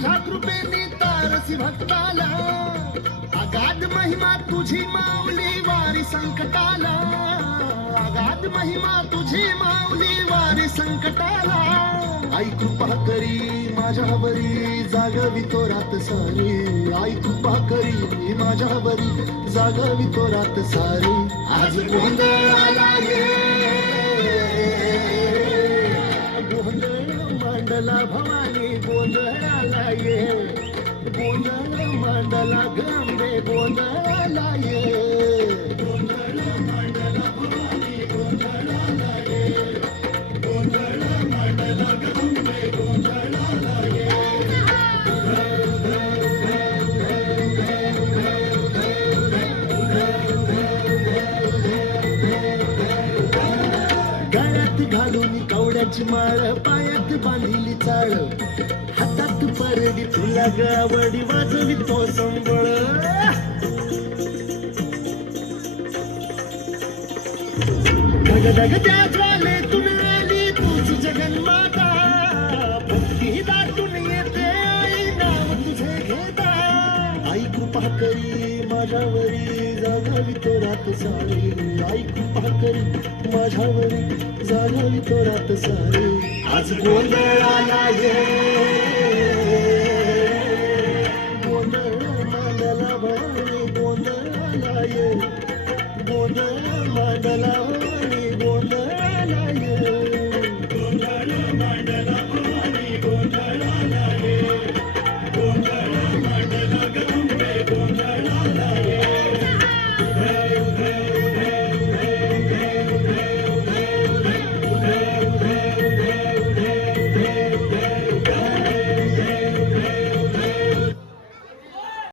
तुझ्या कृपेने तारसी भक्ताला, अगाध महिमा तुझी माऊली वारी संकटाला, अगाध महिमा तुझी माऊली वारी संकटाला. आई कृपा करी माझ्यावरी जागवी तो रात सारी, आई कृपा करी माझ्यावरी जागवी तो रात सारी. आज गोंधळाला ये, गोंधळ मांडला भवानी गोंधळाला ये, गोंधळ मांडला गंगे गोंधळाला ये, गोंधळ मांडला भवानी गोंधळाला ये, गोंधळ मांडला गंगे गोंधळाला ये. गळ्यात घालून कवड्याची माळ, पायात बांधिली चाळ, हातात परडी तुला गावडी वाजवी तो संबळ. धगधग त्या ज्वालेतून आली तुझी जगन्माता, भक्ती दाटून येते आई नाव तुझे घेता. आई कृपा करी माझ्यावरी जागावी तो रात सारी, आई कृपा करी माझ्यावरी जागावी तो रात सारी. आज गोंधळाला ये, गोंधळ मांडला भवानी गोंधळाला ये, गोंधळ मांडला भवानी गोंधळाला ये, गोंधळ मांडला भवानी गोंधळाला ये, गोंधळ मांडला गंगे गोंधळाला ये.